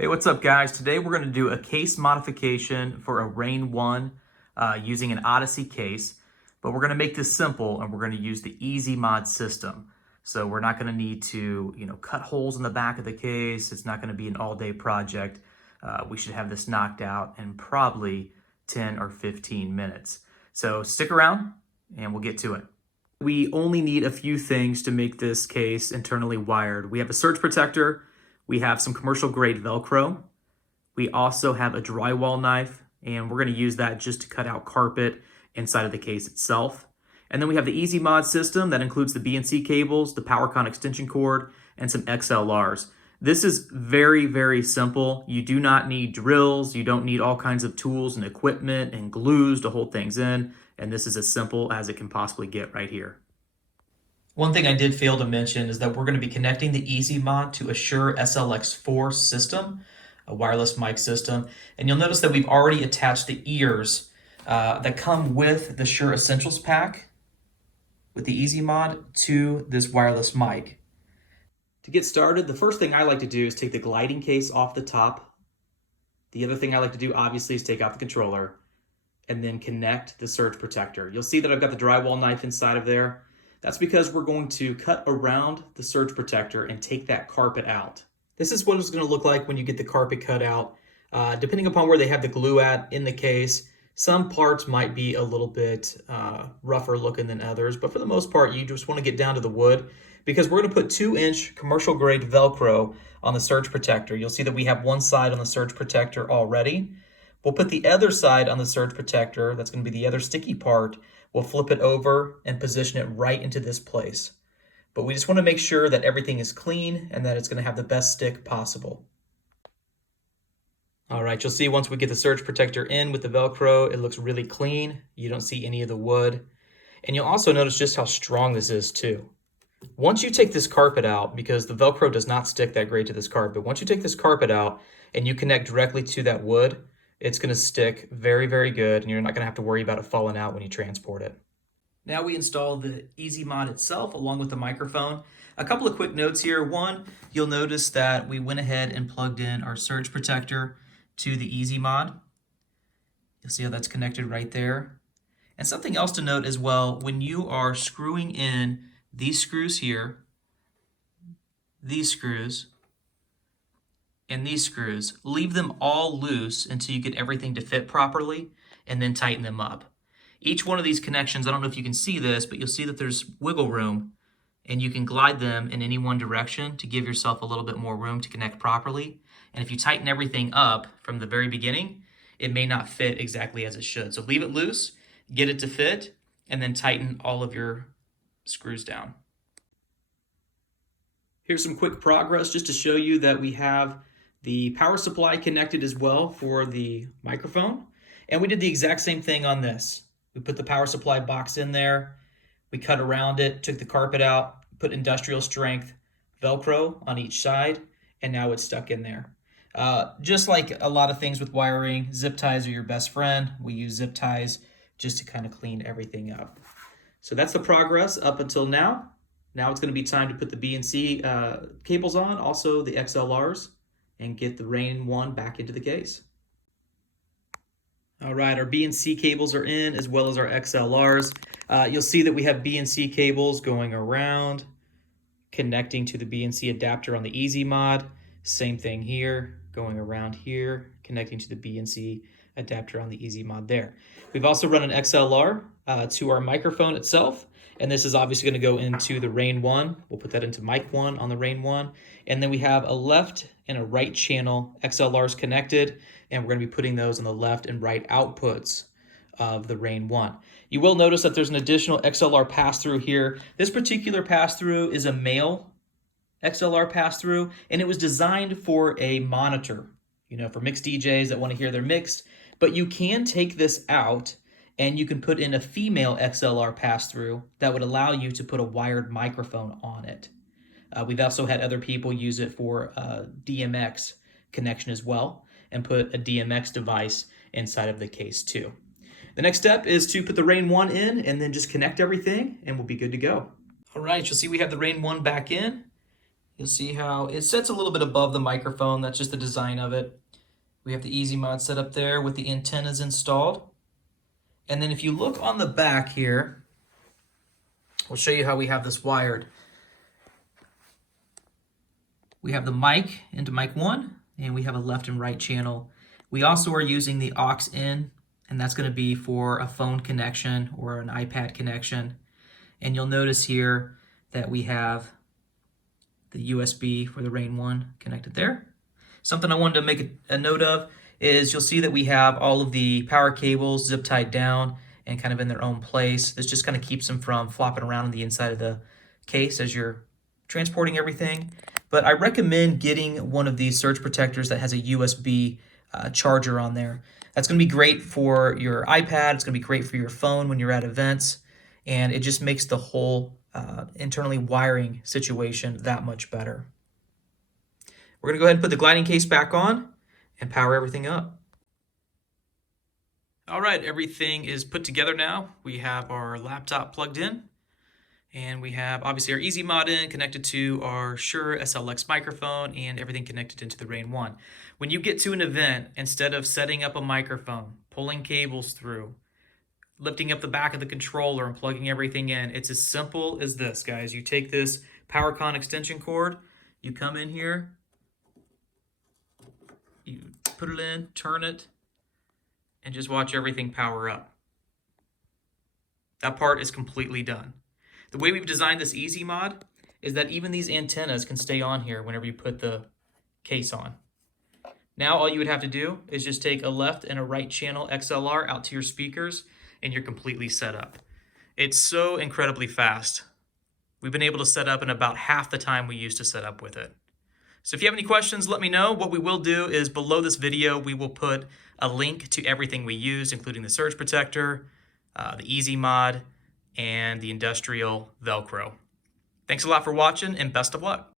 Hey, what's up guys? Today we're going to do a case modification for a Rane One using an Odyssey case, but we're going to make this simple and we're going to use the Easy Mod system. So we're not going to need to, cut holes in the back of the case. It's not going to be an all-day project. We should have this knocked out in probably 10 or 15 minutes. So stick around and we'll get to it. We only need a few things to make this case internally wired. We have a surge protector. We have some commercial grade Velcro. We also have a drywall knife, and we're going to use that just to cut out carpet inside of the case itself. And then we have the Easy Mod system that includes the BNC cables, the PowerCon extension cord, and some XLRs. This is very, very simple. You do not need drills. You don't need all kinds of tools and equipment and glues to hold things in. And this is as simple as it can possibly get right here. One thing I did fail to mention is that we're going to be connecting the Easy Mod to a Shure SLX4 system, a wireless mic system. And you'll notice that we've already attached the ears that come with the Shure Essentials pack with the Easy Mod to this wireless mic. To get started, the first thing I like to do is take the gliding case off the top. The other thing I like to do, obviously, is take out the controller and then connect the surge protector. You'll see that I've got the drywall knife inside of there. That's because we're going to cut around the surge protector and take that carpet out. This is what it's going to look like when you get the carpet cut out. Depending upon where they have the glue at in the case, some parts might be a little bit rougher looking than others, but for the most part, you just want to get down to the wood because we're going to put 2-inch commercial grade Velcro on the surge protector. You'll see that we have one side on the surge protector already. We'll put the other side on the surge protector. That's going to be the other sticky part. We'll flip it over and position it right into this place. But we just want to make sure that everything is clean and that it's going to have the best stick possible. All right, you'll see once we get the surge protector in with the Velcro, it looks really clean. You don't see any of the wood. And you'll also notice just how strong this is too. Once you take this carpet out, because the Velcro does not stick that great to this carpet, once you take this carpet out and you connect directly to that wood, it's going to stick very, very good, and you're not going to have to worry about it falling out when you transport it. Now we install the Easy Mod itself along with the microphone. A couple of quick notes here. One, you'll notice that we went ahead and plugged in our surge protector to the Easy Mod. You'll see how that's connected right there. And something else to note as well, when you are screwing in these screws here, these screws, and these screws, leave them all loose until you get everything to fit properly and then tighten them up. Each one of these connections, I don't know if you can see this, but you'll see that there's wiggle room and you can glide them in any one direction to give yourself a little bit more room to connect properly. And if you tighten everything up from the very beginning, it may not fit exactly as it should. So leave it loose, get it to fit, and then tighten all of your screws down. Here's some quick progress just to show you that we have the power supply connected as well for the microphone. And we did the exact same thing on this. We put the power supply box in there, we cut around it, took the carpet out, put industrial strength Velcro on each side, and now it's stuck in there. Just like a lot of things with wiring, zip ties are your best friend. We use zip ties just to kind of clean everything up. So that's the progress up until now. Now it's going to be time to put the BNC cables on, also the XLRs, and get the Rane One back into the case. All right, our BNC cables are in as well as our XLRs. You'll see that we have BNC cables going around, connecting to the BNC adapter on the Easy Mod. Same thing here, going around here, connecting to the BNC adapter on the Easy Mod there. We've also run an XLR to our microphone itself, and this is obviously going to go into the Rane One. We'll put that into mic 1 on the Rane One. And then we have a left and a right channel XLRs connected, and we're going to be putting those on the left and right outputs of the Rane One. You will notice that there's an additional XLR pass-through here. This particular pass-through is a male XLR pass-through, and it was designed for a monitor, for mixed DJs that want to hear their mix. But you can take this out and you can put in a female XLR pass-through that would allow you to put a wired microphone on it. We've also had other people use it for DMX connection as well and put a DMX device inside of the case too. The next step is to put the Rane One in and then just connect everything and we'll be good to go. All right, you'll see we have the Rane One back in. You'll see how it sets a little bit above the microphone. That's just the design of it. We have the Easy Mod set up there with the antennas installed. And then if you look on the back here, we'll show you how we have this wired. We have the mic into mic 1, and we have a left and right channel. We also are using the aux in, and that's going to be for a phone connection or an iPad connection. And you'll notice here that we have the USB for the Rane One connected there. Something I wanted to make a note of is you'll see that we have all of the power cables zip tied down and kind of in their own place. This just kind of keeps them from flopping around on the inside of the case as you're transporting everything. But I recommend getting one of these surge protectors that has a USB charger on there. That's going to be great for your iPad. It's going to be great for your phone when you're at events. And it just makes the whole internally wiring situation that much better. We're going to go ahead and put the gliding case back on and power everything up. All right, everything is put together now. We have our laptop plugged in, and we have obviously our Easy Mod in connected to our Shure SLX microphone, and everything connected into the Rane One. When you get to an event, instead of setting up a microphone, pulling cables through, lifting up the back of the controller and plugging everything in, it's as simple as this, guys. You take this PowerCon extension cord, you come in here, you put it in, turn it, and just watch everything power up. That part is completely done. The way we've designed this Easy Mod is that even these antennas can stay on here whenever you put the case on. Now all you would have to do is just take a left and a right channel XLR out to your speakers, and you're completely set up. It's so incredibly fast. We've been able to set up in about half the time we used to set up with it. So if you have any questions, let me know. What we will do is below this video, we will put a link to everything we used, including the surge protector, the Easy Mod, and the industrial Velcro. Thanks a lot for watching, and best of luck.